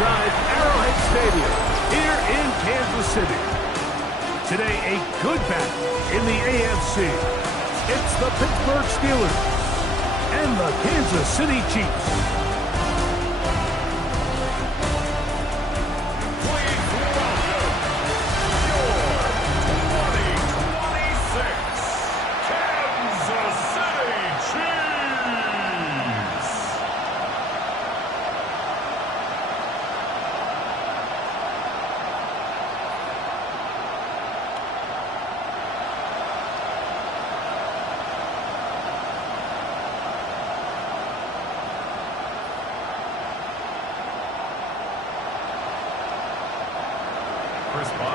inside Arrowhead Stadium here in Kansas City. Today, a good battle in the AFC. It's the Pittsburgh Steelers and the Kansas City Chiefs.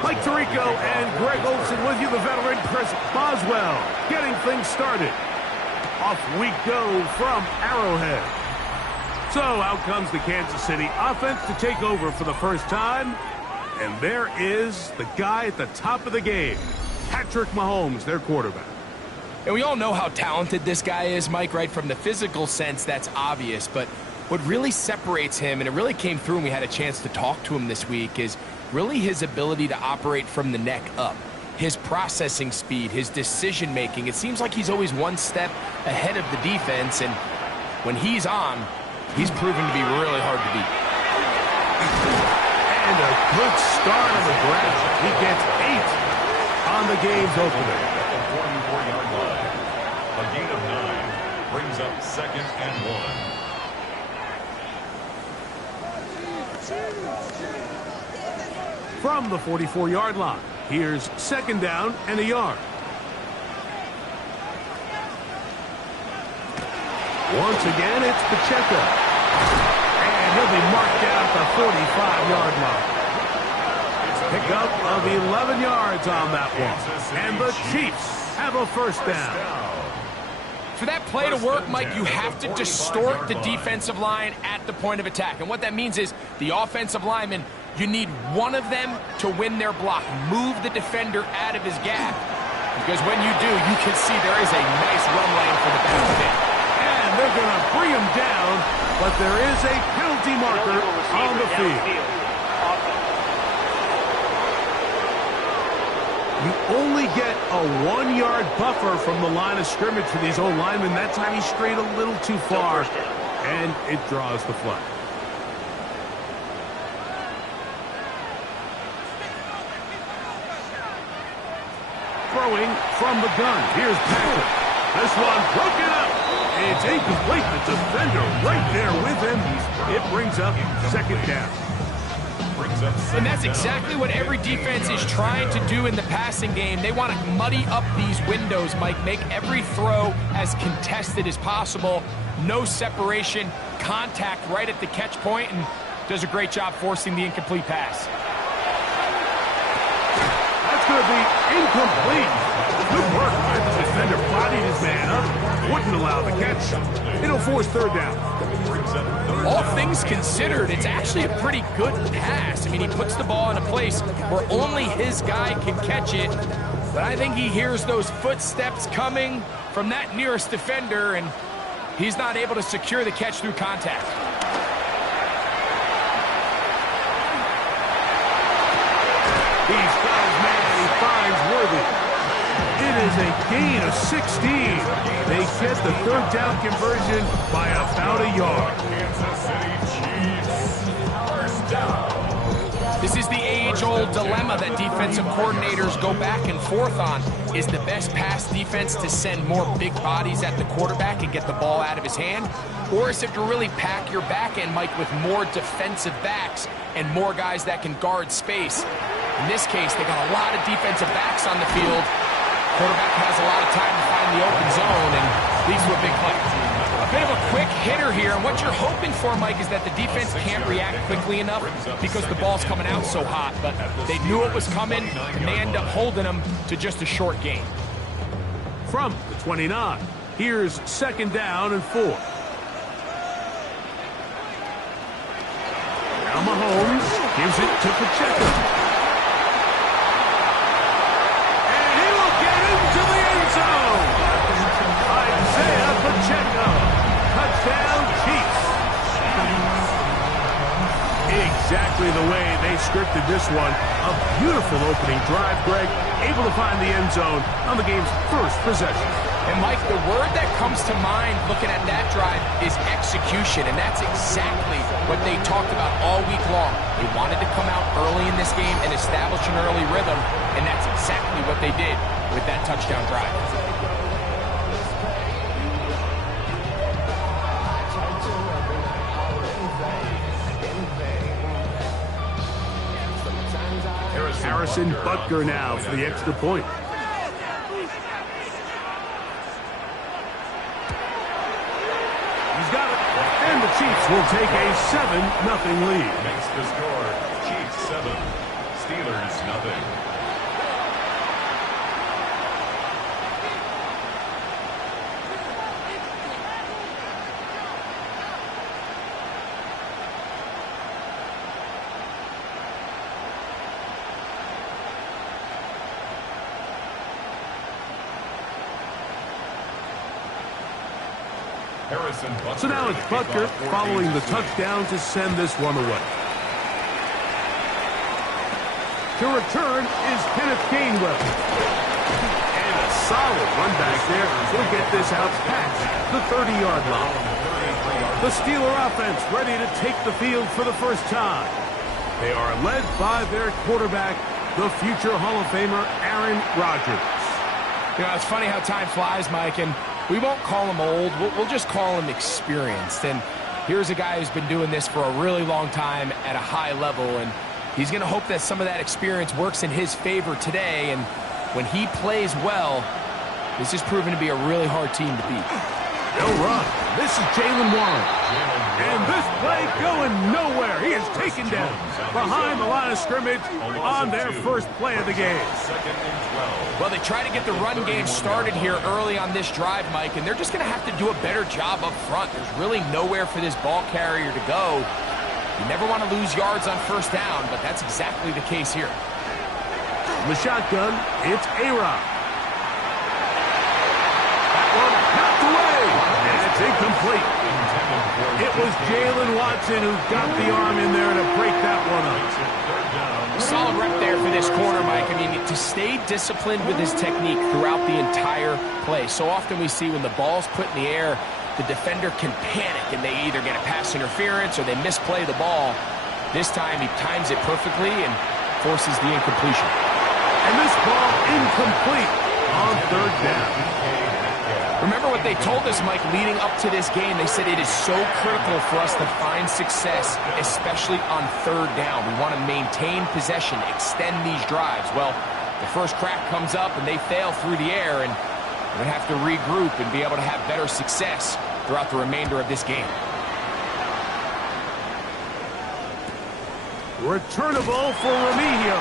Mike Tirico and Greg Olsen with you, the veteran Chris Boswell, getting things started. Off we go from Arrowhead. So out comes the Kansas City offense to take over for the first time. And there is the guy at the top of the game, Patrick Mahomes, their quarterback. And we all know how talented this guy is, Mike, right? From the physical sense, that's obvious. But what really separates him, and it really came through when we had a chance to talk to him this week, is really his ability to operate from the neck up. His processing speed, his decision-making. It seems like he's always one step ahead of the defense, and when he's on, he's proven to be really hard to beat. And a good start on the ground. He gets 8 on the game's opener. At the 44-yard line. A gain of 9 brings up 2nd and 1. From the 44-yard line, here's 2nd down and a yard. Once again, it's Pacheco. And he'll be marked down at the 45-yard line. Pickup of 11 yards on that one. And the Chiefs have a first down. For that play to work, Mike, you have to distort the defensive line at the point of attack. And what that means is the offensive lineman, you need one of them to win their block. Move the defender out of his gap. Because when you do, you can see there is a nice run lane for the back fit. And they're going to bring him down, but there is a penalty marker on the field. You only get a 1-yard buffer from the line of scrimmage for these old linemen. That time he strayed a little too far, and it draws the flag. Throwing from the gun. Here's Patrick. This one broken up. It's incomplete. The defender right there with him. It brings up 2nd down. And that's exactly what every defense is trying to do in the passing game. They want to muddy up these windows, Mike. Make every throw as contested as possible. No separation, contact right at the catch point, and does a great job forcing the incomplete pass. That's going to be incomplete. Good work by the defender. Bodied his man up. Wouldn't allow the catch. It'll force 3rd down. All things considered, it's actually a pretty good pass. I mean, he puts the ball in a place where only his guy can catch it. But I think he hears those footsteps coming from that nearest defender, and he's not able to secure the catch through contact. He's got his man. He finds Worthy. It is a gain of 16. They get the 3rd down conversion by about a yard. Kansas City Chiefs. First down. This is the age-old dilemma that defensive coordinators go back and forth on. Is the best pass defense to send more big bodies at the quarterback and get the ball out of his hand? Or is it to really pack your back end, Mike, with more defensive backs and more guys that can guard space? In this case, they got a lot of defensive backs on the field. Quarterback has a lot of time to find the open zone and leads to a big play. A bit of a quick hitter here, and what you're hoping for, Mike, is that the defense can't react quickly enough because the ball's coming out so hot, but they knew it was coming, and they end up holding them to just a short gain. From the 29, here's 2nd down and 4. Now Mahomes gives it to Pacheco. Pacheco, touchdown Chiefs. intercepted this one. A beautiful opening drive, Greg. Able to find the end zone on the game's first possession. And, Mike, the word that comes to mind looking at that drive is execution, and that's exactly what they talked about all week long. They wanted to come out early in this game and establish an early rhythm, and that's exactly what they did with that touchdown drive. Harrison Butker now for the extra point. He's got it. And the Chiefs will take a 7-0 lead. Makes the score Chiefs 7, Steelers nothing. So now it's Butker following the touchdown to send this one away. To return is Kenneth Gainwell. And a solid run back there. He'll get this out past the 30-yard line. The Steeler offense ready to take the field for the first time. They are led by their quarterback, the future Hall of Famer, Aaron Rodgers. You know, it's funny how time flies, Mike, and we won't call him old. We'll just call him experienced. And here's a guy who's been doing this for a really long time at a high level, and he's going to hope that some of that experience works in his favor today. And when he plays well, this is proven to be a really hard team to beat. They'll run. This is Jalen Warren. And this play going nowhere. He is taken down behind the line of scrimmage on their first play of the game. Well, they try to get the run game started here early on this drive, Mike, and they're just going to have to do a better job up front. There's really nowhere for this ball carrier to go. You never want to lose yards on first down, but that's exactly the case here. In the shotgun, it's A-Rod. That one knocked away, and it's incomplete. It was Jalen Watson who got the arm in there to break that one up. Solid rep there for this corner, Mike. I mean, to stay disciplined with his technique throughout the entire play. So often we see when the ball's put in the air, the defender can panic and they either get a pass interference or they misplay the ball. This time he times it perfectly and forces the incompletion. And this ball incomplete on third down. Remember what they told us, Mike, leading up to this game. They said it is so critical for us to find success, especially on third down. We want to maintain possession, extend these drives. Well, the first crack comes up and they fail through the air, and we're going to have to regroup and be able to have better success throughout the remainder of this game. Returnable for Remigio.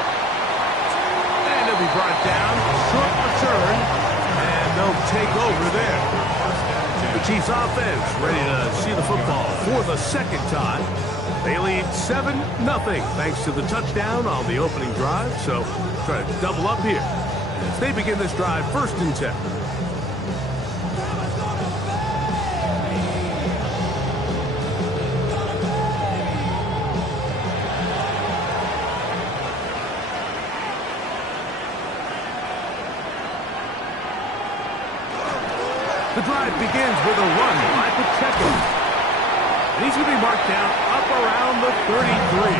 And he'll be brought down. Short return. And they'll take over there. The Chiefs offense ready to see the football for the second time. They lead 7-0 thanks to the touchdown on the opening drive. So try to double up here as they begin this drive 1st and 10. The drive begins with a run by Pacheco. And he's going to be marked down up around the 33.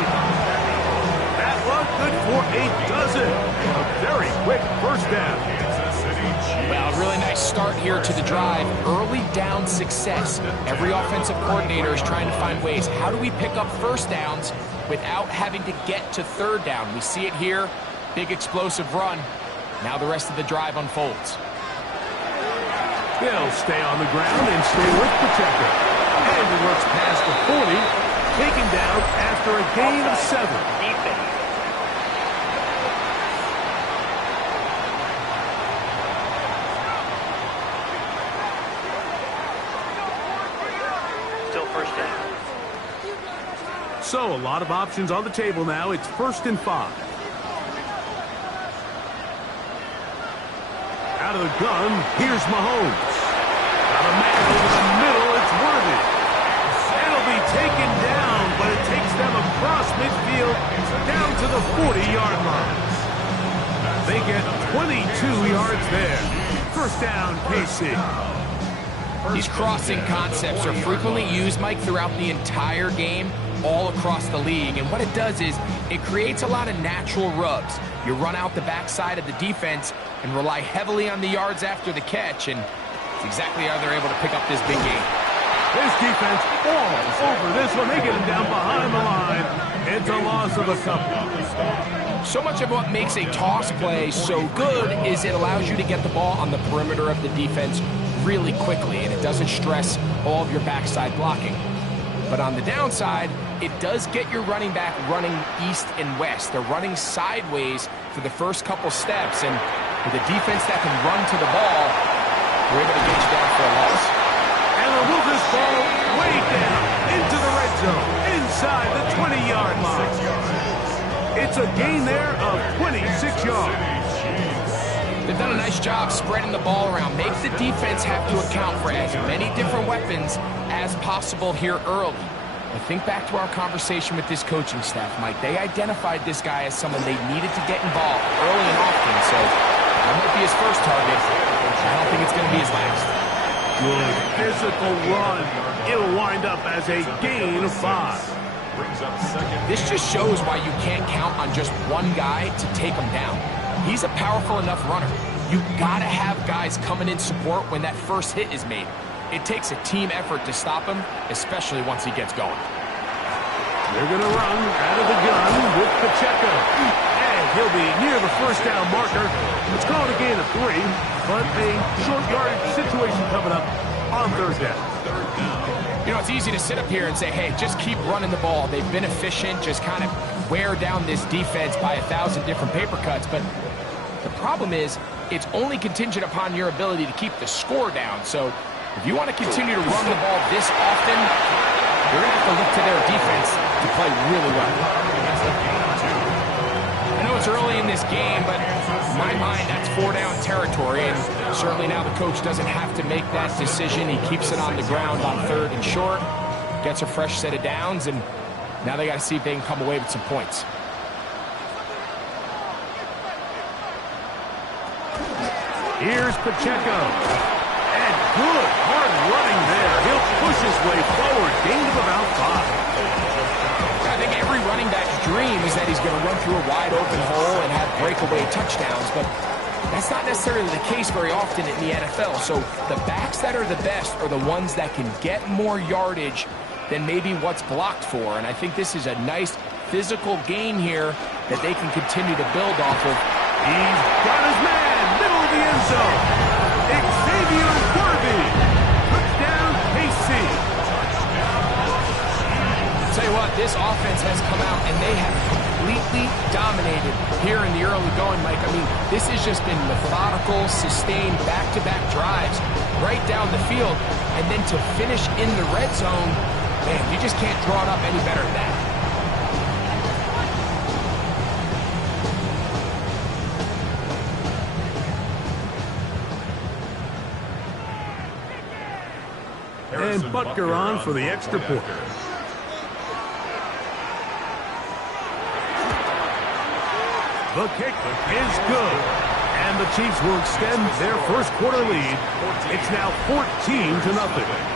That was good for a dozen. A very quick first down. Well, a really nice start here to the drive. Early down success. Every offensive coordinator is trying to find ways. How do we pick up first downs without having to get to third down? We see it here. Big explosive run. Now the rest of the drive unfolds. He'll stay on the ground and stay with Pacheco. And he works past the 40, taken down after a gain of 7. Still first down. So a lot of options on the table now. It's 1st and 5. Out of the gun, here's Mahomes. Got a man over the middle, it's Worthy. It'll be taken down, but it takes them across midfield, down to the 40-yard line. They get 22 yards there. First down, KC. These crossing concepts are frequently used, Mike, throughout the entire game, all across the league. And what it does is it creates a lot of natural rubs. You run out the backside of the defense and rely heavily on the yards after the catch, and it's exactly how they're able to pick up this big game. This defense all over this one. They get him down behind the line. It's a loss of a couple. So much of what makes a toss play so good is it allows you to get the ball on the perimeter of the defense really quickly, and it doesn't stress all of your backside blocking. But on the downside, it does get your running back running east and west. They're running sideways for the first couple steps, and with a defense that can run to the ball, we're able to get you down for a loss. And they'll move this ball way down into the red zone, inside the 20-yard line. It's a gain there of 26 yards. They've done a nice job spreading the ball around. Make the defense have to account for as many different weapons as possible here early. But think back to our conversation with this coaching staff, Mike. They identified this guy as someone they needed to get involved early and often. So that might be his first target. I don't think it's going to be his last. Good physical run. It'll wind up as a gain of 5. This just shows why you can't count on just one guy to take him down. He's a powerful enough runner. You've got to have guys coming in support when that first hit is made. It takes a team effort to stop him, especially once he gets going. They're going to run out of the gun with Pacheco. And he'll be near the first down marker. It's called a gain of 3, but a short yardage situation coming up on third down. You know, it's easy to sit up here and say, hey, just keep running the ball. They've been efficient, just kind of wear down this defense by 1,000 different paper cuts. But the problem is it's only contingent upon your ability to keep the score down. So if you want to continue to run the ball this often, you're going to have to look to their defense to play really well. I know it's early in this game, but in my mind, that's 4-down territory. And certainly now the coach doesn't have to make that decision. He keeps it on the ground on 3rd and short, gets a fresh set of downs, and now they got to see if they can come away with some points. Here's Pacheco. And good hard running there. He'll push his way forward. Gain of about 5. I think every running back's dream is that he's going to run through a wide open hole and have breakaway touchdowns, but that's not necessarily the case very often in the NFL. So the backs that are the best are the ones that can get more yardage than maybe what's blocked for. And I think this is a nice physical gain here that they can continue to build off of. He's got his man, middle of the end zone. Xavier Worthy. Touchdown, KC. Tell you what, this offense has come out and they have completely dominated here in the early going, Mike. I mean, this has just been methodical, sustained, back-to-back drives right down the field. And then to finish in the red zone, man, you just can't draw it up any better than that. And Butker on for the extra point. The kick is good. And the Chiefs will extend their first quarter lead. It's now 14-0.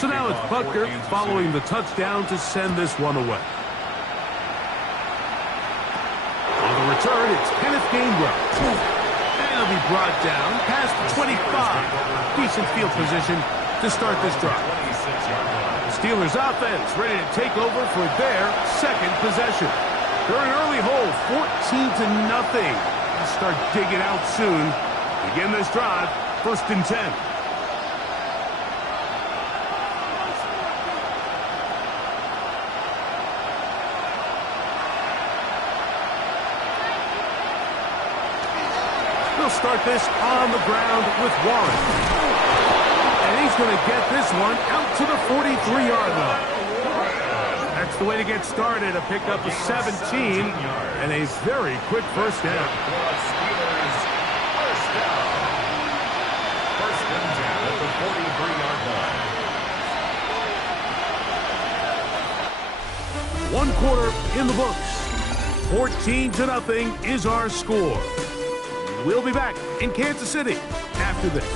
So now it's Butker following the touchdown to send this one away. On the return, it's Kenneth Gainwell. And he'll be brought down past the 25. Decent field position to start this drive. The Steelers offense ready to take over for their second possession. They're an early hole, 14-0. Start digging out soon. Begin this drive, 1st and 10. start this on the ground with Warren. And he's going to get this one out to the 43-yard line. That's the way to get started, a pickup of 17 and a very quick first down. First and 10 at the 43-yard line. One quarter in the books. 14-0 is our score. We'll be back in Kansas City after this.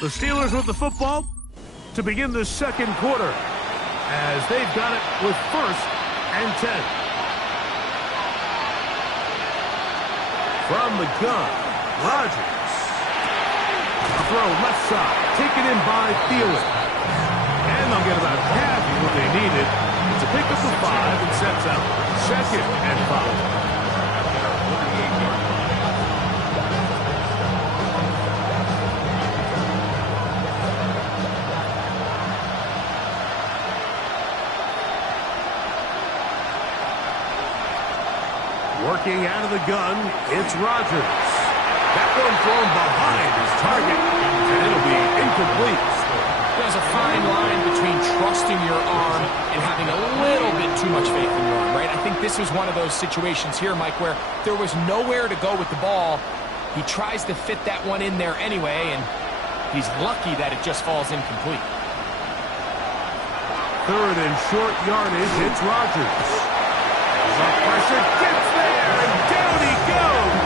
The Steelers with the football to begin the second quarter as they've got it with first and 10. From the gun, Rodgers. A throw left side, taken in by Thielen. And they'll get about half of what they needed. It's a pickup of 5 and sets up second and 5. Working out of the gun, it's Rodgers. That one thrown behind his target, and it'll be incomplete. There's a fine line between trusting your arm and having a little bit too much faith in your arm, right? I think this was one of those situations here, Mike, where there was nowhere to go with the ball. He tries to fit that one in there anyway, and he's lucky that it just falls incomplete. Third and short yardage, it's Rodgers. Pressure gets there, and down he goes.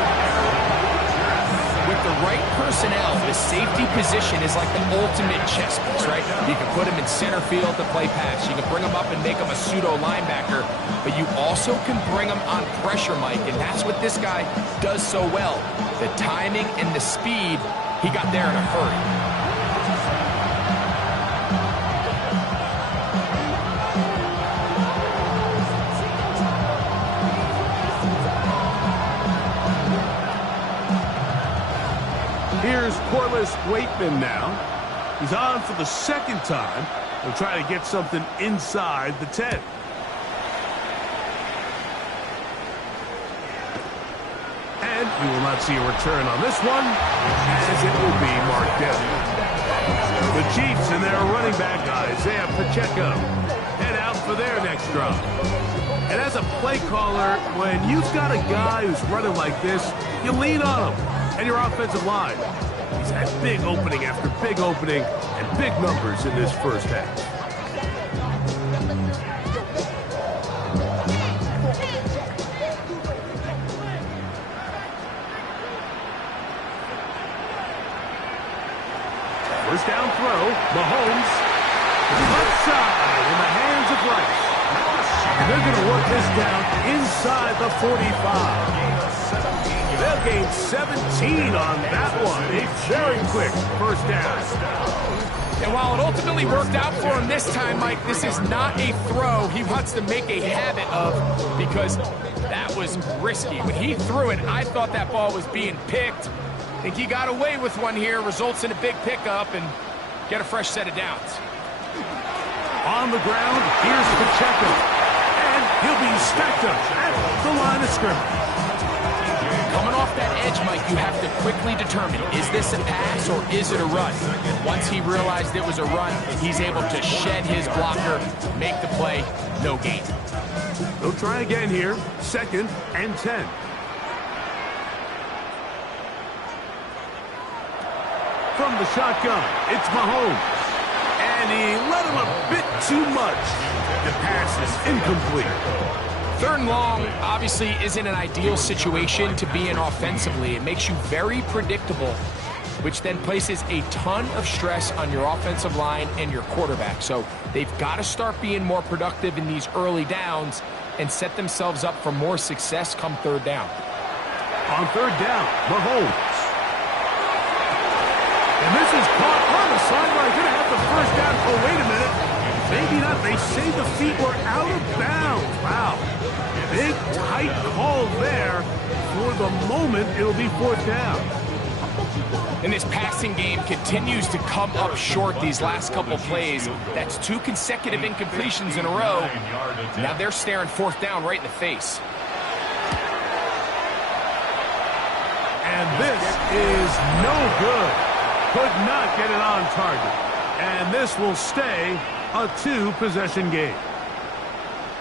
With the right personnel, the safety position is like the ultimate chess piece, right? You can put him in center field to play pass. You can bring him up and make him a pseudo linebacker, but you also can bring him on pressure, Mike, and that's what this guy does so well. The timing and the speed, he got there in a hurry. Here's Corliss Waitman now. He's on for the second time. He'll try to get something inside the 10. And we will not see a return on this one, as it will be marked down. The Chiefs and their running back, Isaiah Pacheco, head out for their next drive. And as a play caller, when you've got a guy who's running like this, you lean on him and your offensive line. He's had big opening after big opening and big numbers in this first half. First down throw, Mahomes, left side in the hands of Rice. And they're going to work this down inside the 45. They'll gain 17 on that one. A very quick first down. And while it ultimately worked out for him this time, Mike, this is not a throw he wants to make a habit of because that was risky. When he threw it, I thought that ball was being picked. I think he got away with one here, results in a big pickup and get a fresh set of downs. On the ground, here's Pacheco. And he'll be stacked up at the line of scrimmage. Coming off that edge, Mike, you have to quickly determine, is this a pass or is it a run? Once he realized it was a run, he's able to shed his blocker, make the play, no gain. They'll try again here, second and 10. From the shotgun, it's Mahomes. And he let him a bit too much. The pass is incomplete. Third and long obviously isn't an ideal situation to be in offensively. It makes you very predictable, which then places a ton of stress on your offensive line and your quarterback. So they've got to start being more productive in these early downs and set themselves up for more success come third down. On third down, Mahomes. And this is caught on the sideline. Going to have the first down. Oh, wait a minute. Maybe not. They say the feet were out of bounds. Wow. Big, tight call there. For the moment, it'll be fourth down. And this passing game continues to come up short these last couple plays. That's 2 consecutive incompletions in a row. Now they're staring 4th down right in the face. And this is no good. Could not get it on target. And this will stay a 2-possession game.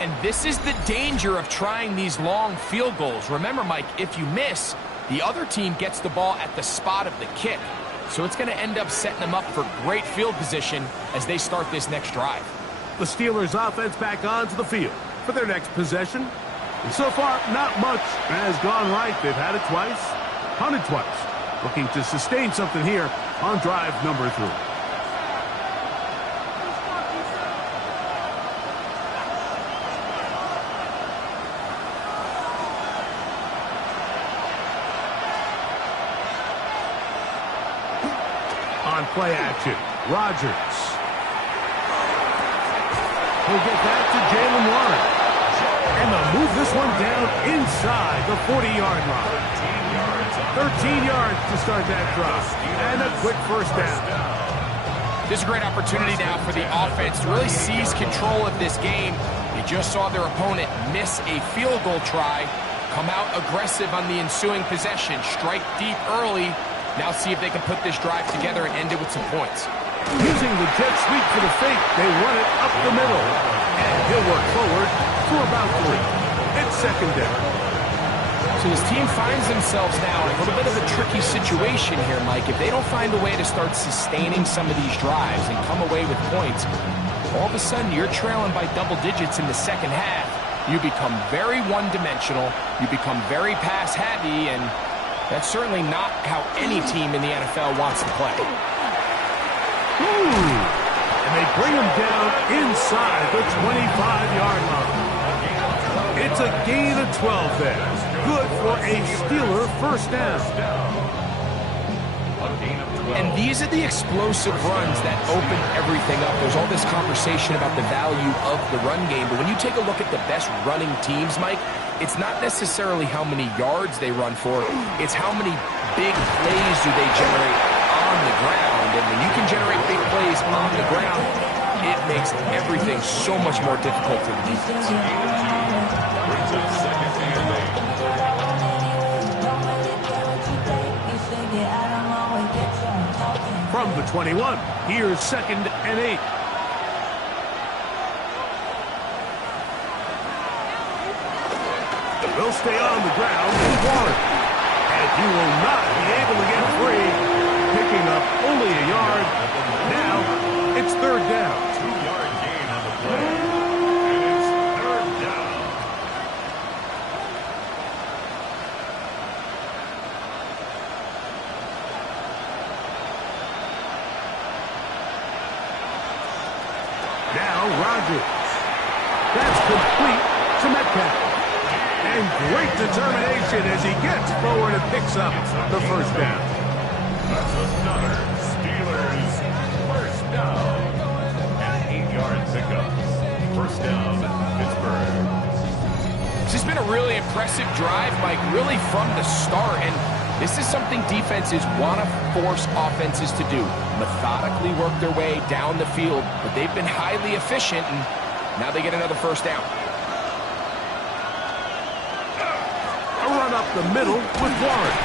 And this is the danger of trying these long field goals. Remember, Mike, if you miss, the other team gets the ball at the spot of the kick. So it's going to end up setting them up for great field position as they start this next drive. The Steelers' offense back onto the field for their next possession. And so far, not much has gone right. They've had it twice, punted twice. Looking to sustain something here on drive number 3. On play action, Rodgers. He'll get back to Jalen Warren. And they'll move this one down inside the 40-yard line. 13 yards to start that drive. And a quick first down. This is a great opportunity now for the offense to really seize control of this game. You just saw their opponent miss a field goal try, come out aggressive on the ensuing possession, strike deep early. Now see if they can put this drive together and end it with some points. Using the jet sweep for the fake, they run it up the middle. And he'll work forward for about 3. It's 2nd down. So this team finds themselves now in a little bit of a tricky situation here, Mike. If they don't find a way to start sustaining some of these drives and come away with points, all of a sudden you're trailing by double digits in the second half. You become very one-dimensional. You become very pass-heavy, and that's certainly not how any team in the NFL wants to play. Ooh. And they bring him down inside the 25-yard line. It's a gain of 12 there. Good for a Steeler first down. And these are the explosive runs that open everything up. There's all this conversation about the value of the run game, but when you take a look at the best running teams, Mike, it's not necessarily how many yards they run for, it's how many big plays do they generate on the ground. And when you can generate big plays on the ground, it makes everything so much more difficult for the defense. From the 21, here's 2nd and 8. They'll stay on the ground and Warren. And he will not be able to get free. Picking up only a yard. Now it's 3rd down. 2-yard gain on the play. And it's 3rd down. Now Rodgers. That's complete to Metcalf. And great determination as he gets forward and picks up the first down. That's another Steelers first down. An 8-yard pickup. First down, Pittsburgh. This has been a really impressive drive, Mike, really from the start. And this is something defenses want to force offenses to do. Methodically work their way down the field, but they've been highly efficient, and now they get another first down. A run up the middle with Warren.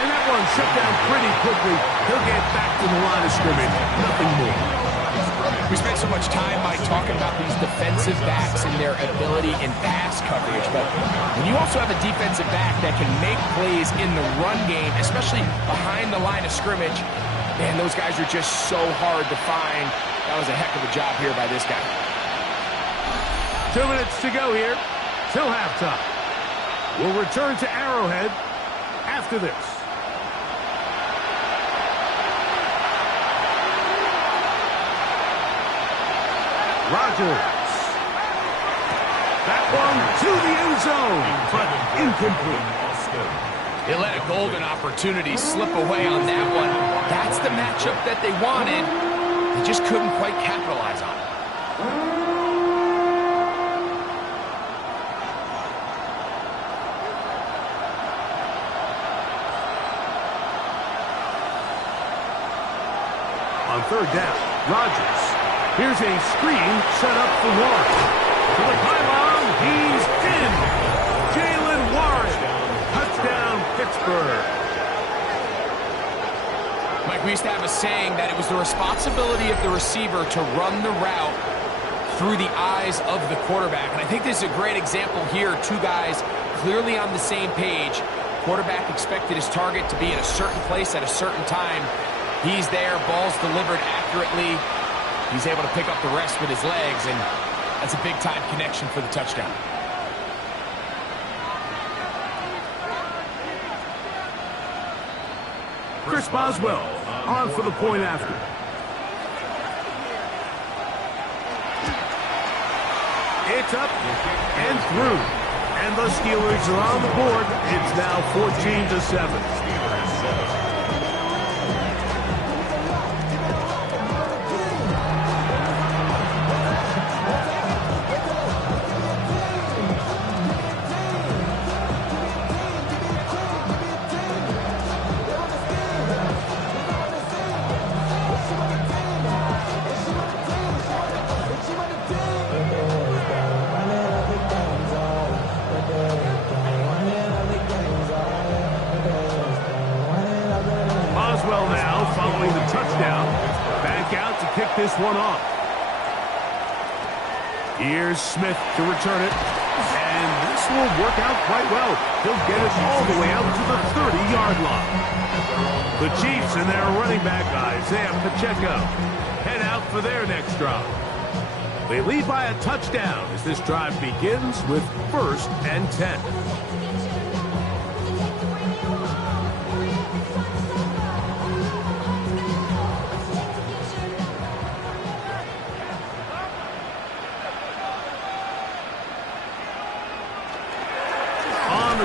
And that one shut down pretty quickly. He'll get back to the line of scrimmage. Nothing more. We spent so much time, Mike, talking about these defensive backs and their ability in pass coverage. But when you also have a defensive back that can make plays in the run game, especially behind the line of scrimmage, man, those guys are just so hard to find. That was a heck of a job here by this guy. 2 minutes to go here till halftime. We'll return to Arrowhead after this. Rodgers. That one to the end zone, but incomplete. They let a golden opportunity slip away on that one. That's the matchup that they wanted. They just couldn't quite capitalize on it. third down. Rodgers. Here's a screen set up for Warren. To the pylon, he's in. Jalen Warren. Touchdown, Pittsburgh. Mike, we used to have a saying that it was the responsibility of the receiver to run the route through the eyes of the quarterback. And I think this is a great example here. Two guys clearly on the same page. Quarterback expected his target to be in a certain place at a certain time. He's there, ball's delivered accurately. He's able to pick up the rest with his legs, and that's a big-time connection for the touchdown. Chris Boswell on for the point after. It's up and through. And the Steelers are on the board. It's now 14-7. This one off. Here's Smith to return it. And this will work out quite well. He'll get it all the way out to the 30-yard line. The Chiefs and their running back, Isaiah Pacheco, head out for their next drive. They lead by a touchdown as this drive begins with 1st and 10.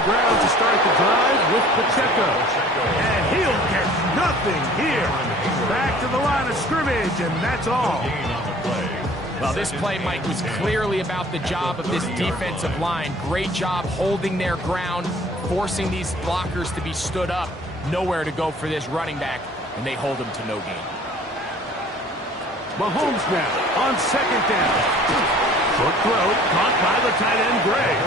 Ground to start the drive with Pacheco. And he'll get nothing here. Back to the line of scrimmage, and that's all. Well, this play, Mike, was clearly about the job of this defensive line. Great job holding their ground, forcing these blockers to be stood up. Nowhere to go for this running back, and they hold him to no gain. Mahomes now on 2nd down. Short throw, caught by the tight end, Gray.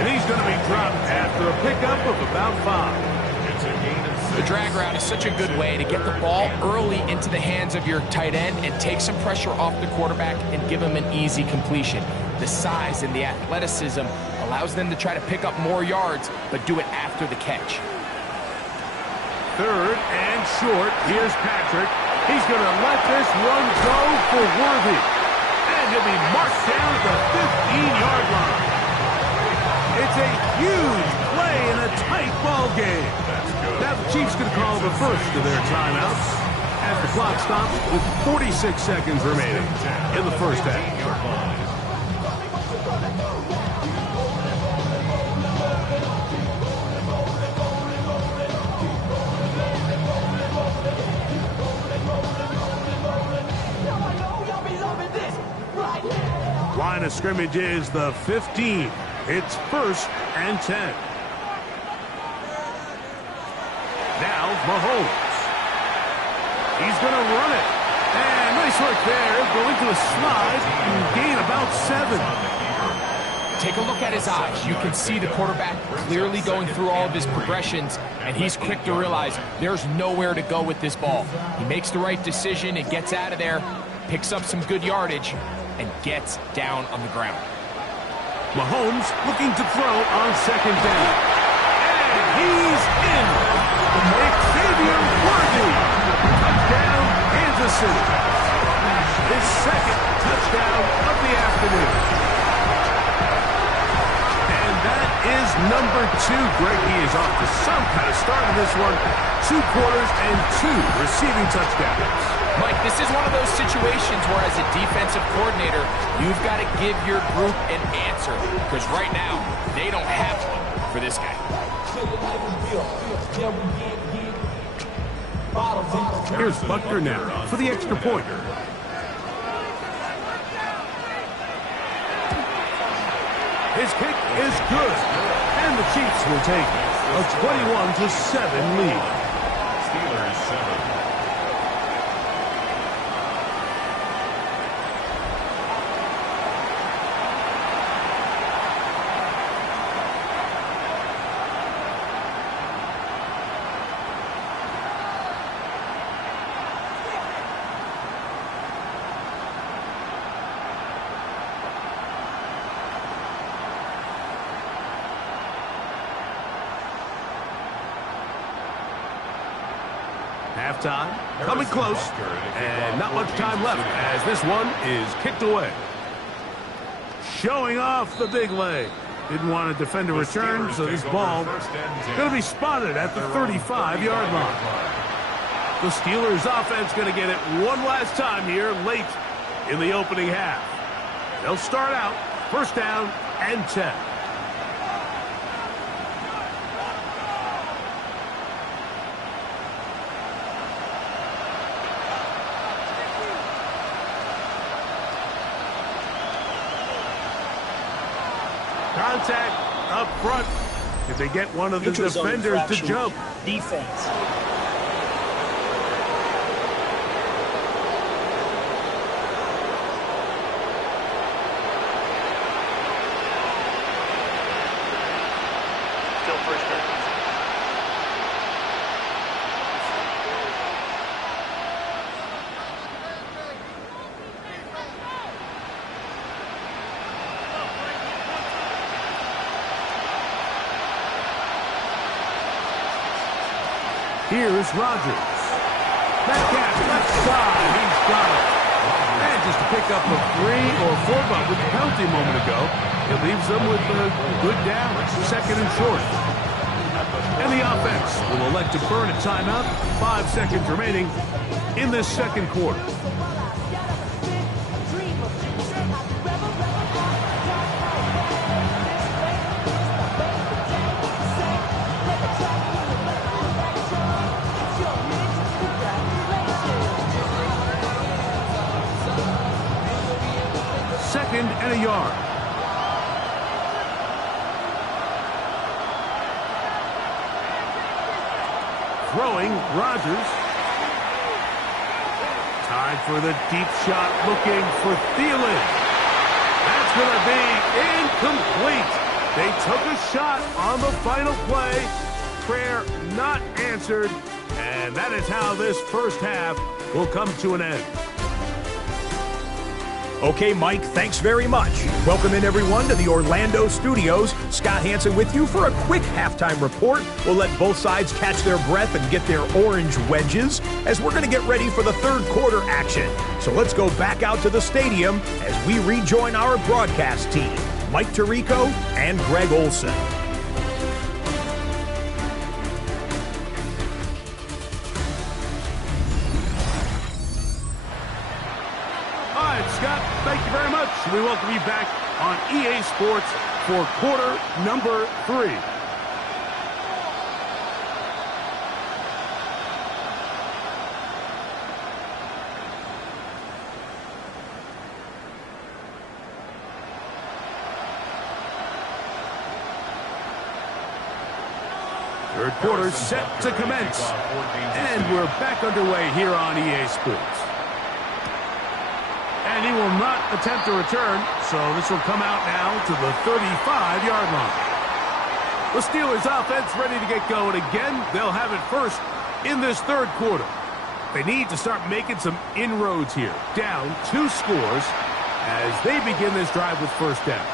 And he's going to be dropped after a pickup of about 5. It's a gain of 6. The drag route is such a good way to get the ball early into the hands of your tight end and take some pressure off the quarterback and give him an easy completion. The size and the athleticism allows them to try to pick up more yards, but do it after the catch. 3rd and short. Here's Patrick. He's going to let this one go for Worthy. And he'll be marked down at the 15-yard line. It's a huge play in a tight ball game. Now the Chiefs going to call the first of their timeouts as the clock stops with 46 seconds remaining in the first half. Line of scrimmage is the 15. It's 1st and 10. Now Mahomes. He's going to run it. And nice work there. Going to a slide and gain about 7. Take a look at his eyes. You can see the quarterback clearly going through all of his progressions, and he's quick to realize there's nowhere to go with this ball. He makes the right decision and gets out of there, picks up some good yardage, and gets down on the ground. Mahomes looking to throw on 2nd down. And he's in. Xavier Worthy. Touchdown, Kansas City. His 2nd touchdown of the afternoon. And that is number 2. Greg, he is off to some kind of start in this one. 2 quarters and 2 receiving touchdowns. Mike, this is one of those situations where as a defensive coordinator, you've got to give your group an answer. Because right now, they don't have one for this guy. Here's Buckner now for the extra point. His kick is good. And the Chiefs will take a 21-7 lead. Steelers 7. Halftime, coming close, and not much time left as this one is kicked away. Showing off the big leg. Didn't want to defend a return, so this ball going to be spotted at the 35-yard line. The Steelers offense going to get it one last time here late in the opening half. They'll start out first down and 10. Contact up front. If they get one of the defenders to jump. Defense. Still first down. Here's Rodgers. Metcalf left side. He's got it. And just to pick up a 3 or 4, but with the penalty a moment ago, it leaves them with a good down, second and short. And the offense will elect to burn a timeout. 5 seconds remaining in this second quarter. Second and a yard. Throwing, Rodgers. Time for the deep shot, looking for Thielen. That's going to be incomplete. They took a shot on the final play. Prayer not answered. And that is how this first half will come to an end. Okay, Mike, thanks very much. Welcome in, everyone, to the Orlando studios. Scott Hansen with you for a quick halftime report. We'll let both sides catch their breath and get their orange wedges as we're going to get ready for the third quarter action. So let's go back out to the stadium as we rejoin our broadcast team, Mike Tirico and Greg Olson. Scott, thank you very much. We welcome you back on EA Sports for quarter number 3. Third quarter set to commence. And we're back underway here on EA Sports. And he will not attempt a return, so this will come out now to the 35-yard line. The Steelers offense ready to get going again. They'll have it first in this third quarter. They need to start making some inroads here. Down 2 scores as they begin this drive with first down.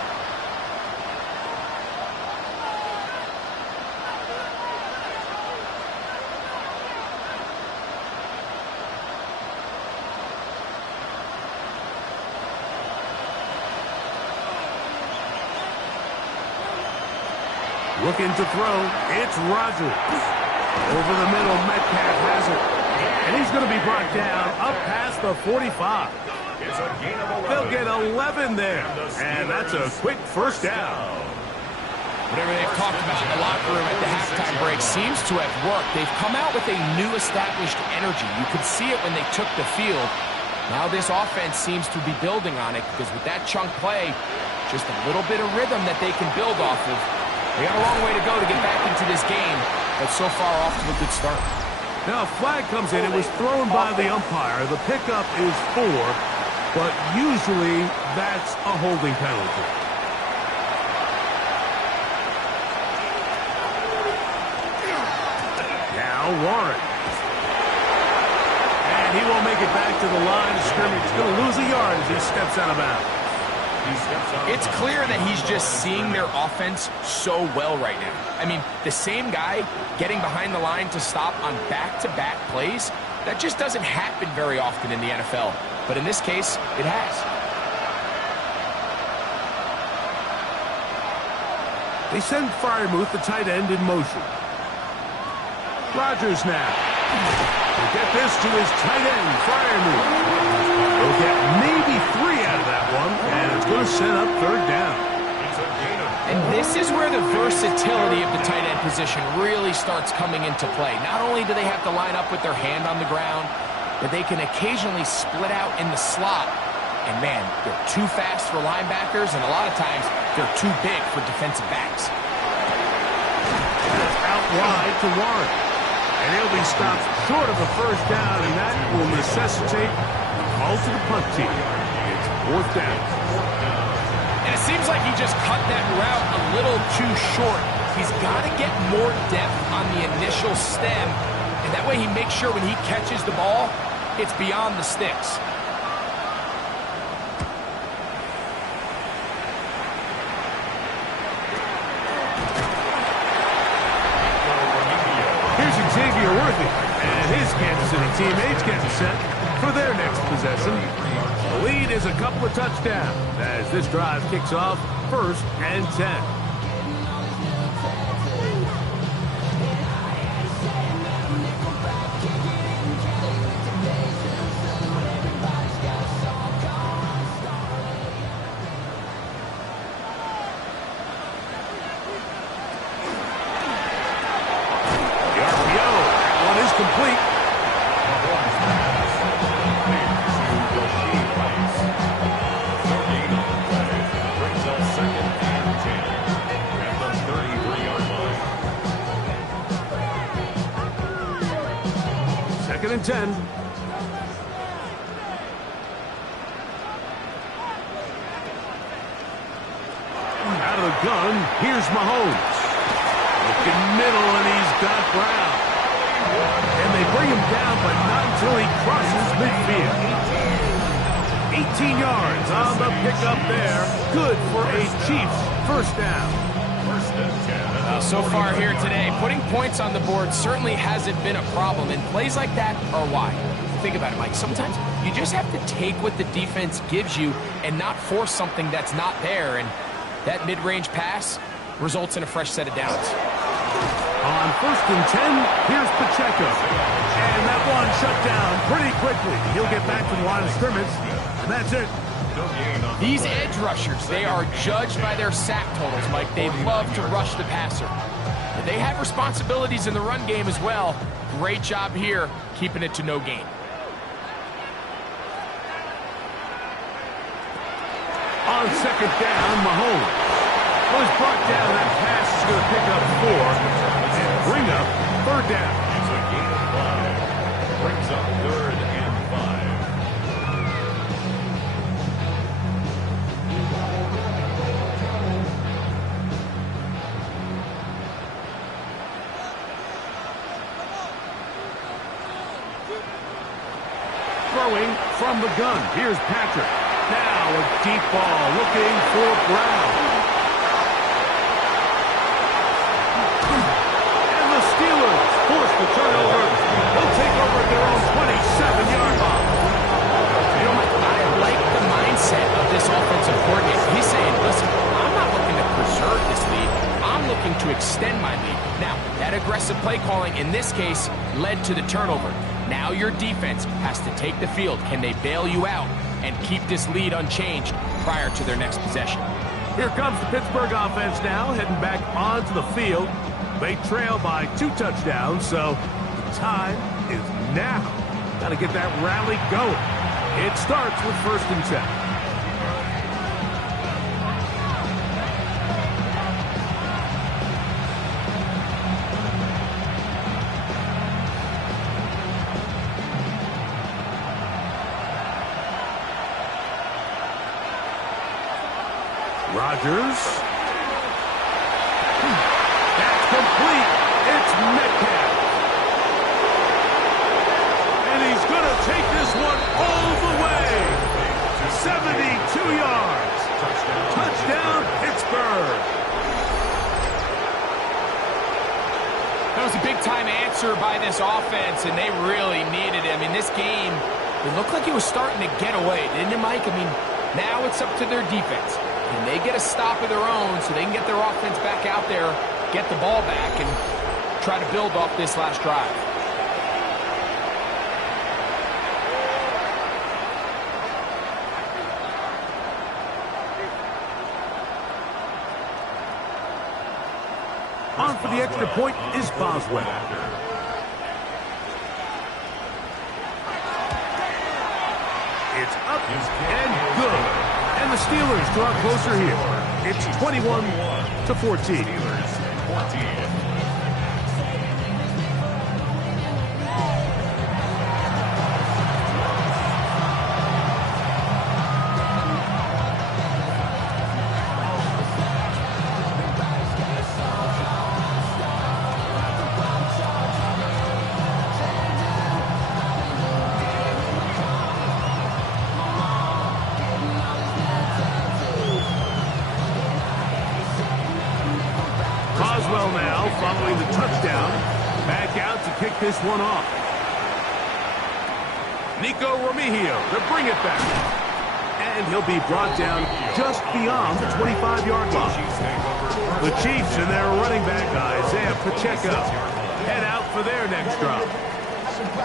Looking to throw, it's Rodgers. Over the middle, Metcalf has it. And he's going to be brought down up past the 45. They'll get 11 there. And that's a quick first down. Whatever they've talked about in the locker room at the halftime break seems to have worked. They've come out with a new established energy. You could see it when they took the field. Now this offense seems to be building on it because with that chunk play, just a little bit of rhythm that they can build off of. They got a long way to go to get back into this game, but so far off to a good start. Now a flag comes in. It was thrown by the umpire. The pickup is 4, but usually that's a holding penalty. Now Warren. And he won't make it back to the line of scrimmage. He's going to lose a yard as he steps out of bounds. It's clear that he's just seeing their offense so well right now. I mean, the same guy getting behind the line to stop on back-to-back plays, that just doesn't happen very often in the NFL. But in this case, it has. They send Freiermuth, the tight end, in motion. Rodgers now. He'll get this to his tight end, Freiermuth. He'll get maybe 3 out of that one, and it's going to set up third down. And this is where the versatility of the tight end position really starts coming into play. Not only do they have to line up with their hand on the ground, but they can occasionally split out in the slot. And man, they're too fast for linebackers, and a lot of times they're too big for defensive backs. That's out wide to Warren. And he'll be stopped short of a first down, and that will necessitate a call to the punt team. It's fourth down. And it seems like he just cut that route a little too short. He's got to get more depth on the initial stem, and that way he makes sure when he catches the ball, it's beyond the sticks. And his Kansas City teammates get set for their next possession. The lead is a couple of touchdowns as this drive kicks off 1st and 10. Complete. Brings up 2nd and 10 at the 33-yard line. 2nd and 10. Out of the gun, here's Mahomes. Looking middle, and he's got Brown. And they bring him down, but not until he crosses midfield. 18 yards on the pickup there. Good for a Chiefs first down. So far here today, putting points on the board certainly hasn't been a problem, and plays like that are why. Think about it, Mike. Sometimes you just have to take what the defense gives you and not force something that's not there, and that mid-range pass results in a fresh set of downs. On 1st and 10, here's Pacheco. And that one shut down pretty quickly. He'll get back to the line of scrimmage, and that's it. These edge rushers, they are judged by their sack totals, Mike. They love to rush the passer. But they have responsibilities in the run game as well. Great job here, keeping it to no gain. On 2nd down, Mahomes was brought down. That pass is going to pick up 4 and bring up third down. It's a gain of 5. Brings up 3rd and 5. Throwing from the gun. Here's Patrick. Now a deep ball looking for Brown. And the Steelers force the turnover. They'll take over at their own 27-yard line. You know, Mike, I like the mindset of this offensive coordinator. He's saying, listen, I'm not looking to preserve this lead. I'm looking to extend my lead. Now, that aggressive play calling in this case led to the turnover. Now your defense has to take the field. Can they bail you out and keep this lead unchanged prior to their next possession? Here comes the Pittsburgh offense now, heading back onto the field. They trail by 2 touchdowns, so the time is now. Got to get that rally going. It starts with 1st and 10. Rodgers. That's complete. It's Metcalf. And he's going to take this one all the way. 72 yards. answer by this offense, and they really needed it. I mean, this game, it looked like it was starting to get away, didn't it, Mike? I mean, now it's up to their defense. Can they get a stop of their own so they can get their offense back out there, get the ball back, and try to build off this last drive? On for the extra point is Boswell. It's up and good. And the Steelers draw closer here. It's 21-14. Boswell now following the touchdown. Back out to kick this one off. Nico Remigio to bring it back. And he'll be brought down just beyond the 25-yard line. The Chiefs and their running back, Isaiah Pacheco, head out for their next drive.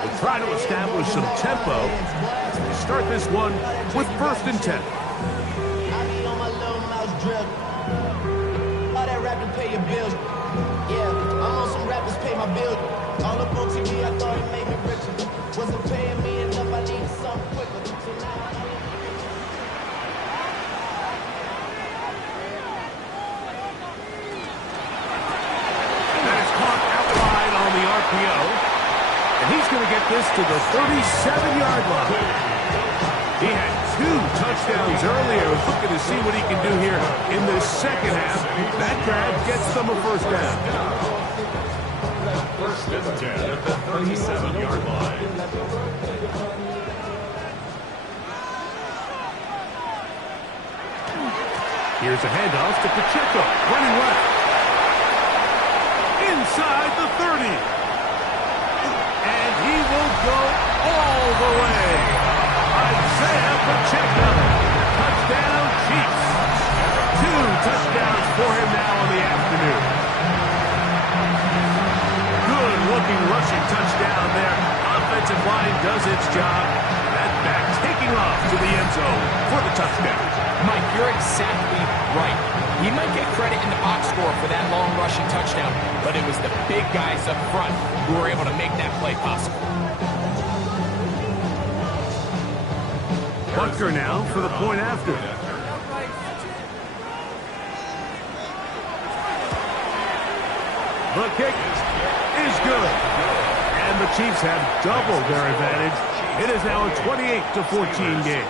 They try to establish some tempo. They start this one with 1st and 10. Rapping, pay your bills. Yeah, I'm on some rappers, pay my bills. All up on TV, I thought it made me richer. Wasn't paying me enough, I needed something quicker. So now That is caught outside on the RPO. And he's going to get this to the 37-yard line. He had 2 touchdowns earlier. Looking to see what he can do here in the second half. That drive gets them a 1st down. 1st and 10 at the 37-yard line. Here's a handoff to Pacheco, running left. Inside the 30. And he will go all the way. Isaiah Pacheco, touchdown Chiefs. 2 touchdowns for him now in the afternoon. Good-looking rushing touchdown there. Offensive line does its job. That back taking off to the end zone for the touchdown. Mike, you're exactly right. He might get credit in the box score for that long rushing touchdown, but it was the big guys up front who were able to make that play possible. Butker now for the point after. The kick is good. And the Chiefs have doubled their advantage. It is now a 28-14 game.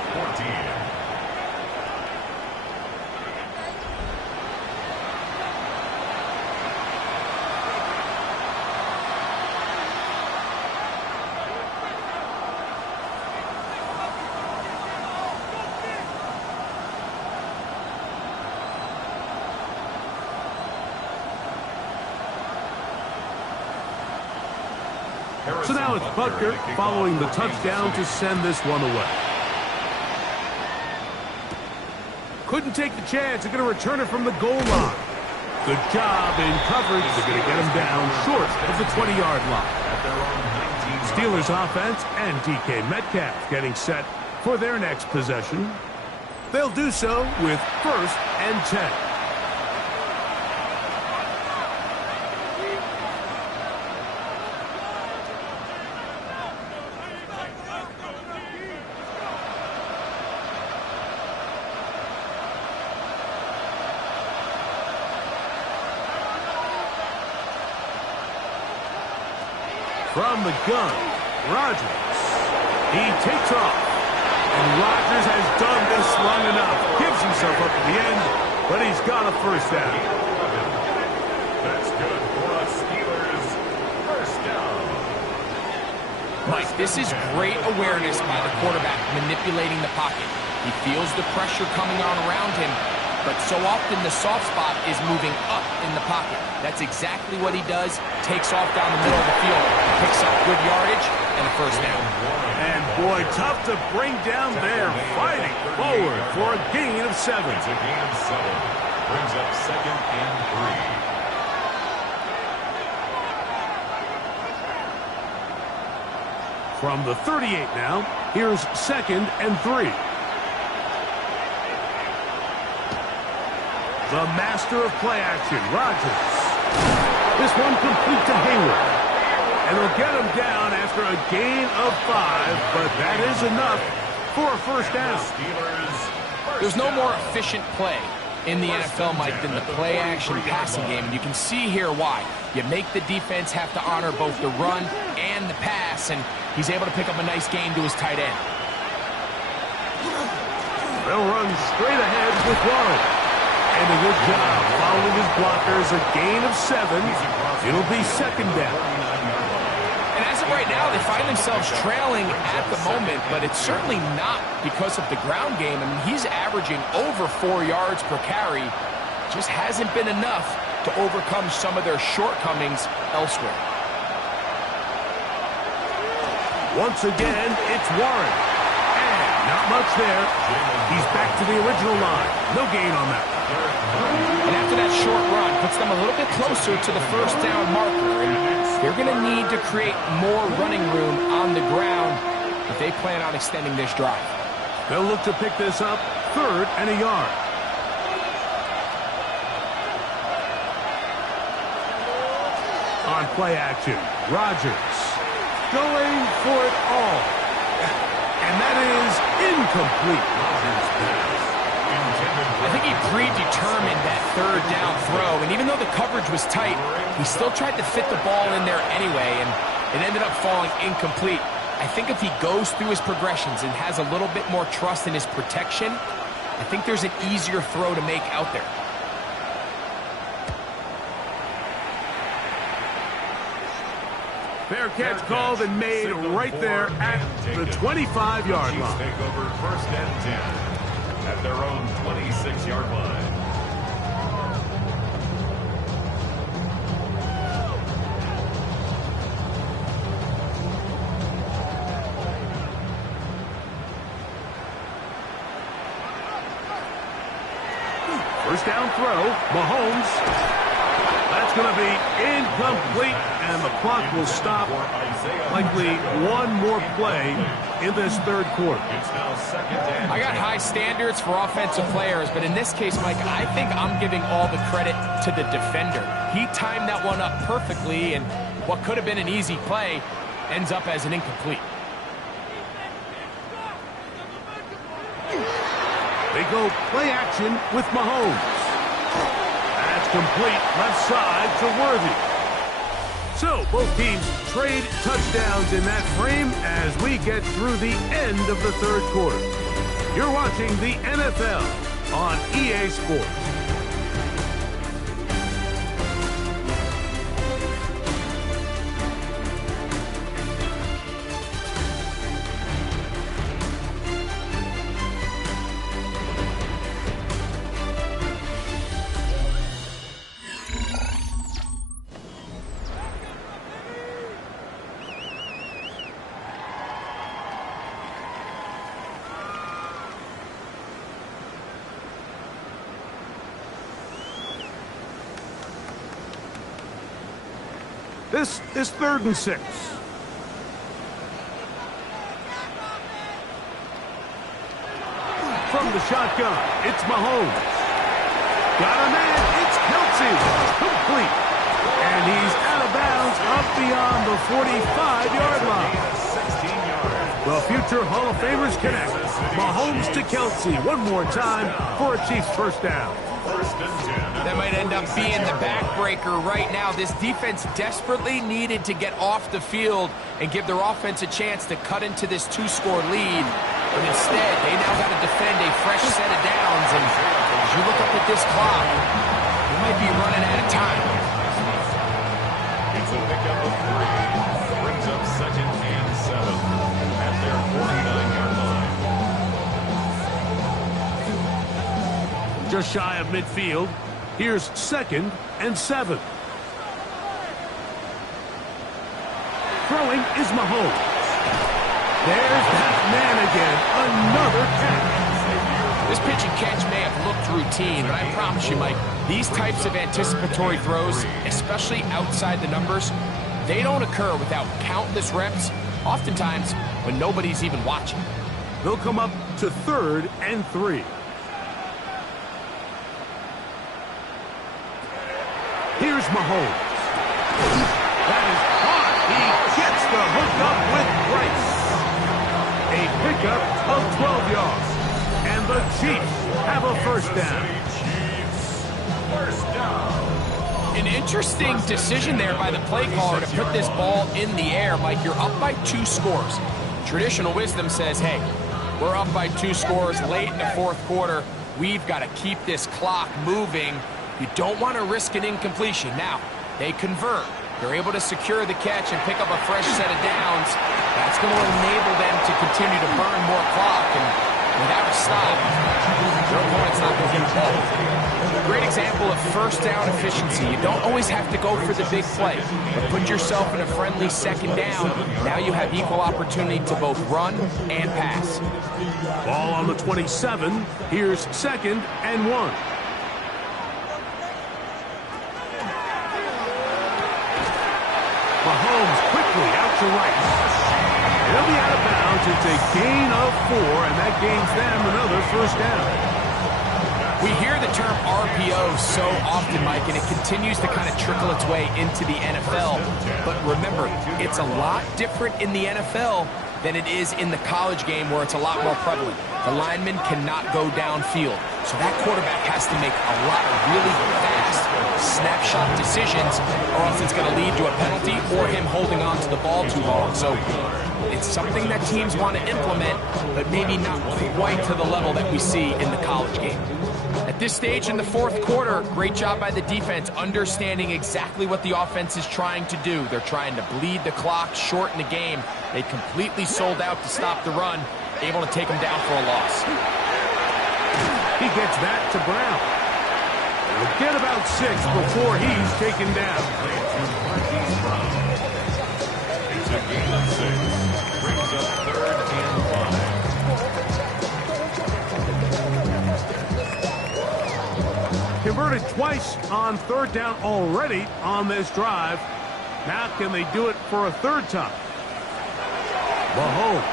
So now it's Butker following the touchdown to send this one away. Couldn't take the chance. They're going to return it from the goal line. Good job in coverage. They're going to get him down short of the 20-yard line. Steelers offense and DK Metcalf getting set for their next possession. They'll do so with 1st and 10. From the gun, Rodgers. He takes off. And Rodgers has done this long enough. Gives himself up at the end, but he's got a 1st down. That's good for the Steelers. 1st down. Mike, this is great awareness by the quarterback manipulating the pocket. He feels the pressure coming on around him, but So often the soft spot is moving up in the pocket. That's exactly what he does. Takes off down the middle of the field, picks up good yardage, and a first down. And boy, tough to bring down there. Fighting forward for a gain of 7. It's a gain of 7. Brings up 2nd and 3. From the 38 now, here's 2nd and 3. The master of play action, Rodgers. This one complete to Hayward. And they'll get him down after a gain of 5, but that is enough for a first down. There's no more efficient play in the NFL, Mike, than the play-action passing game. And you can see here why. You make the defense have to honor both the run and the pass, and he's able to pick up a nice gain to his tight end. They'll run straight ahead with Warren. And a good job following his blockers. A gain of 7. It'll be 2nd down. And as of right now, they find themselves trailing at the moment, but it's certainly not because of the ground game. I mean, he's averaging over 4 yards per carry. Just hasn't been enough to overcome some of their shortcomings elsewhere. Once again, it's Warren. And not much there. He's back to the original line. No gain on that. And after that short run, puts them a little bit closer to the first down marker. And they're going to need to create more running room on the ground if they plan on extending this drive. They'll look to pick this up 3rd and a yard. On play action, Rodgers going for it all. And that is incomplete. I think he predetermined that 3rd down throw, and even though the coverage was tight, he still tried to fit the ball in there anyway, and it ended up falling incomplete. I think if he goes through his progressions and has a little bit more trust in his protection, I think there's an easier throw to make out there. Fair catch called and made right there at the 25-yard line. Take over 1st and 10 at their own 26-yard line. First down throw, Mahomes. That's going to be incomplete, and the clock will stop. Likely one more play in this 3rd quarter. It's now 2nd and I got high standards for offensive players, but in this case, Mike, I think I'm giving all the credit to the defender. He timed that one up perfectly, and what could have been an easy play ends up as an incomplete. They go play action with Mahomes. That's complete left side to Worthy. So both teams trade touchdowns in that frame as we get through the end of the 3rd quarter. You're watching the NFL on EA Sports. This is 3rd and 6. From the shotgun, it's Mahomes. Got a man, it's Kelsey. Complete. And he's out of bounds up beyond the 45-yard line. The future Hall of Famers connect. Mahomes to Kelsey one more time for a Chiefs first down. That might end up being the backbreaker right now. This defense desperately needed to get off the field and give their offense a chance to cut into this 2-score lead. But instead, they now got to defend a fresh set of downs. And as you look up at this clock, they might be running out of time. It's a pickup of 3. Brings up 2nd and 7 at their 49-yard line. Just shy of midfield. Here's 2nd and 7. Throwing is Mahomes. There's that man again. Another catch. This pitch and catch may have looked routine, but I promise you, Mike, these types of anticipatory throws, especially outside the numbers, they don't occur without countless reps, oftentimes when nobody's even watching. They'll come up to 3rd and 3. Here's Mahomes. That is hot. He gets the hook up with Price. A pickup of 12 yards. And the Chiefs have a first down. An interesting decision there by the play caller to put this ball in the air. Mike, you're up by 2 scores. Traditional wisdom says, hey, we're up by 2 scores late in the 4th quarter. We've got to keep this clock moving. You don't want to risk an incompletion. Now, they convert. They're able to secure the catch and pick up a fresh set of downs. That's going to enable them to continue to burn more clock. And without a stop, their opponent's not going to get the ball. Great example of first down efficiency. You don't always have to go for the big play, but put yourself in a friendly 2nd down. Now you have equal opportunity to both run and pass. Ball on the 27. Here's 2nd and 1. Mahomes quickly out to right. He'll be out of bounds. It's a gain of 4, and that gains them another first down. We hear the term RPO so often, Mike, and it continues to kind of trickle its way into the NFL. But remember, it's a lot different in the NFL than it is in the college game where it's a lot more prevalent. The lineman cannot go downfield. So that quarterback has to make a lot of really fast snapshot decisions, or else it's going to lead to a penalty or him holding on to the ball too long. So it's something that teams want to implement, but maybe not quite to the level that we see in the college game. At this stage in the 4th quarter, great job by the defense understanding exactly what the offense is trying to do. They're trying to bleed the clock, shorten the game. They completely sold out to stop the run, able to take them down for a loss. He gets that to Brown. He'll get about 6 before he's taken down. It's a gain of 6. Brings up 3rd and 5. Converted twice on 3rd down already on this drive. Now can they do it for a 3rd time? Mahomes.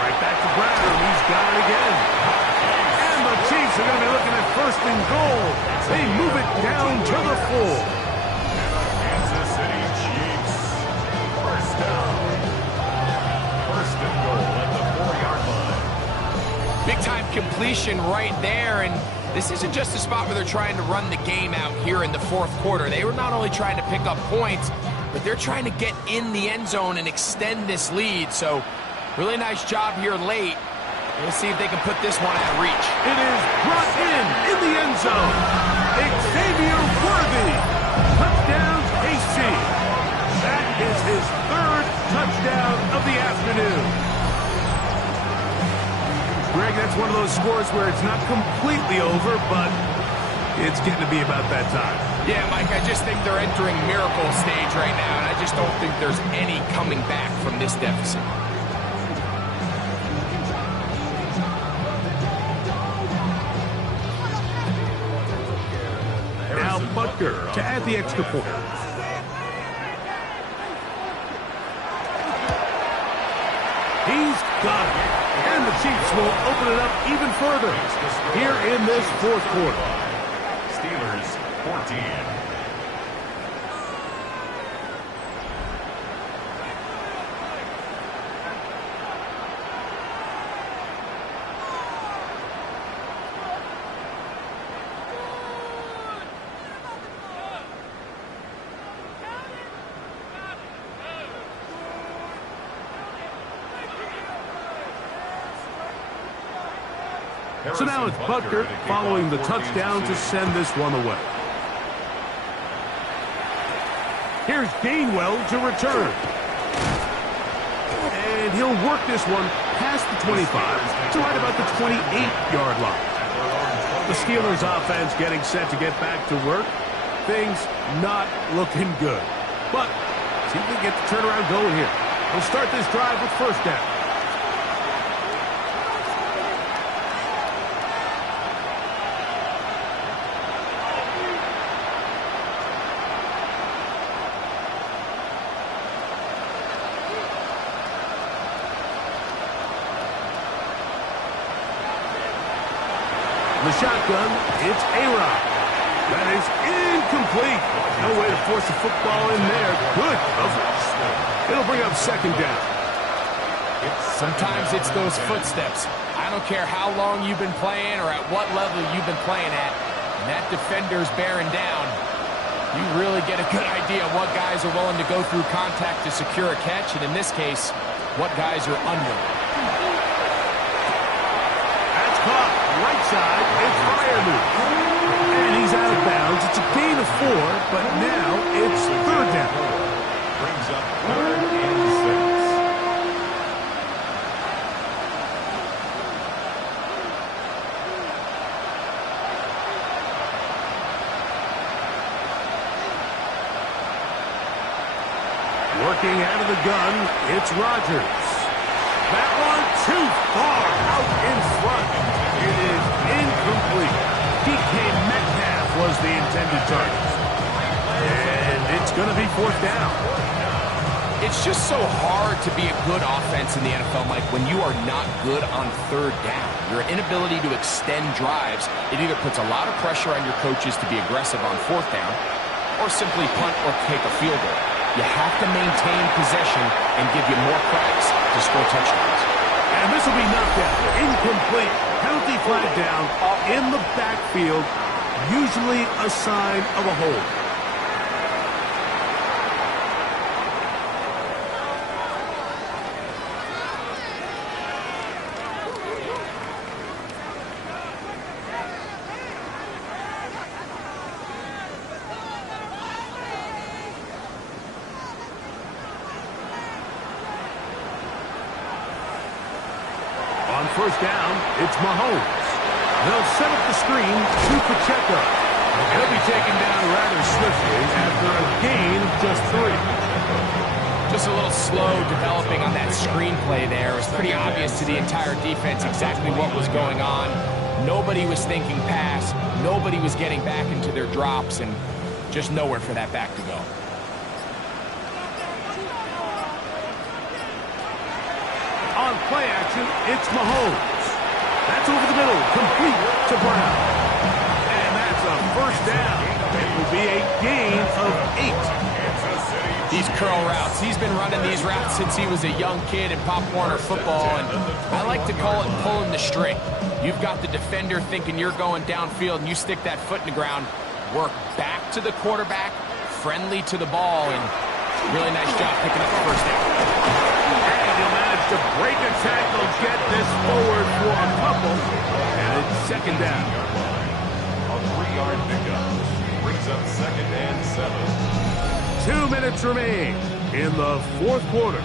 Right back to Brown. He's got it again. And the Chiefs are going to be looking at 1st and goal. They move it down to the 4. Kansas City Chiefs. First down. 1st and goal at the 4-yard line. Big-time completion right there, and this isn't just a spot where they're trying to run the game out here in the 4th quarter. They were not only trying to pick up points, but they're trying to get in the end zone and extend this lead. So really nice job here late. We'll see if they can put this one out of reach. It is brought in the end zone. Xavier Worthy. Touchdown, KC. That is his 3rd touchdown of the afternoon. Greg, that's one of those scores where it's not completely over, but it's getting to be about that time. Yeah, Mike, I just think they're entering miracle stage right now, and I just don't think there's any coming back from this deficit. Now Butker to add the extra point. He's got it. And the Chiefs will open it up even further here in this 4th quarter. Steelers 14. So now it's Butker following the touchdown to send this one away. Here's Gainwell to return. And he'll work this one past the 25 to right about the 28-yard line. The Steelers offense getting set to get back to work. Things not looking good. But see if they get the turnaround going here. We'll start this drive with first down. The shotgun, it's A-Rod. That is incomplete. No way to force the football in there. Good coverage. It'll bring up second down. Sometimes it's those footsteps. I don't care how long you've been playing or at what level you've been playing at. When that defender's bearing down, you really get a good idea of what guys are willing to go through contact to secure a catch, and in this case, what guys are unwilling. That's caught. Right side, it's Freiermuth. And he's out of bounds. It's a gain of 4, but now it's third down. Brings up 3rd and 6. Working out of the gun, it's Rodgers. That one too far out in front. It is incomplete. DK Metcalf was the intended target. And it's going to be fourth down. It's just so hard to be a good offense in the NFL, Mike, when you are not good on third down. Your inability to extend drives, it either puts a lot of pressure on your coaches to be aggressive on fourth down or simply punt or take a field goal. You have to maintain possession and give you more cracks to score touchdowns. And this will be knocked out. Incomplete. Penalty flag down in the backfield. Usually a sign of a hold. On first down, it's Mahomes. They'll set up the screen to Pacheco. He'll be taken down rather swiftly after a gain of just 3. Just a little slow developing on that screenplay there. It was pretty obvious to the entire defense exactly what was going on. Nobody was thinking pass. Nobody was getting back into their drops, and just nowhere for that back to go. On play action, it's Mahomes. That's over the middle, complete to Brown. And that's a first down. It will be a gain of 8. These curl routes, he's been running these routes since he was a young kid in Pop Warner football, and I like to call it pulling the string. You've got the defender thinking you're going downfield, and you stick that foot in the ground, work back to the quarterback, friendly to the ball, and really nice job picking up the first down. And he'll manage to break a tackle, get this forward for a couple, and it's second down. A 3-yard pickup brings up 2nd and 7. 2 minutes remain in the fourth quarter.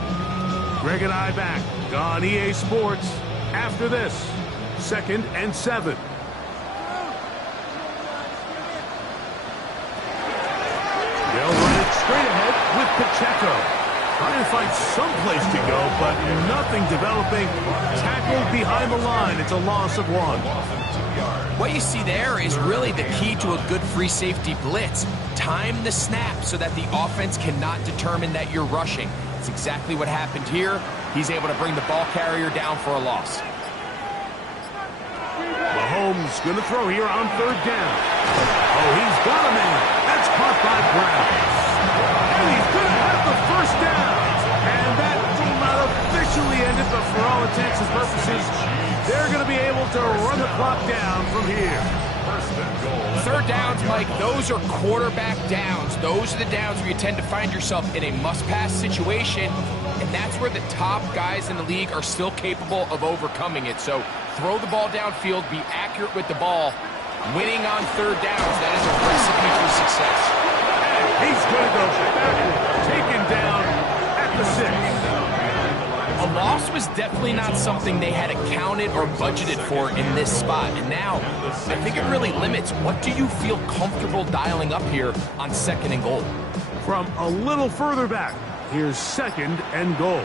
Greg and I back on EA Sports after this. 2nd and 7. They'll run it straight ahead with Pacheco. Trying to find some place to go, but nothing developing. Tackled behind the line. It's a loss of 1. What you see there is really the key to a good free safety blitz. Time the snap so that the offense cannot determine that you're rushing. It's exactly what happened here. He's able to bring the ball carrier down for a loss. Mahomes going to throw here on third down. Oh, he's got a man. That's caught by Brown. And he's going to have the first down. And that will not officially end it, but for all intents and purposes, they're going to be able to run the clock down from here. Third downs, Mike, those are quarterback downs. Those are the downs where you tend to find yourself in a must-pass situation, and that's where the top guys in the league are still capable of overcoming it. So throw the ball downfield, be accurate with the ball. Winning on third downs, that is a recipe for success. And he's going to go backward, taken down at the 6. A loss was definitely not something they had accounted or budgeted for in this spot. And now, I think it really limits what do you feel comfortable dialing up here on 2nd and goal. From a little further back, here's 2nd and goal.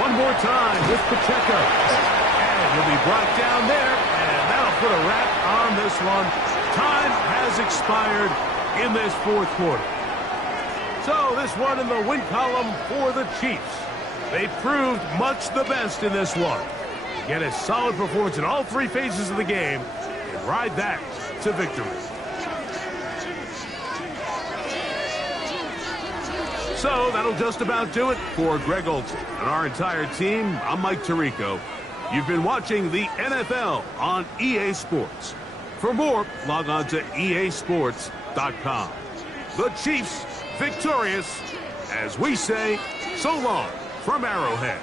One more time with Pacheco. And he'll be brought down there, and that'll put a wrap on this one. Time has expired in this 4th quarter. So this one in the win column for the Chiefs. They proved much the best in this one. Get a solid performance in all 3 phases of the game and ride that to victory. So that'll just about do it for Greg Olsen and our entire team. I'm Mike Tirico. You've been watching the NFL on EA Sports. For more, log on to easports.com. The Chiefs victorious, as we say, so long from Arrowhead.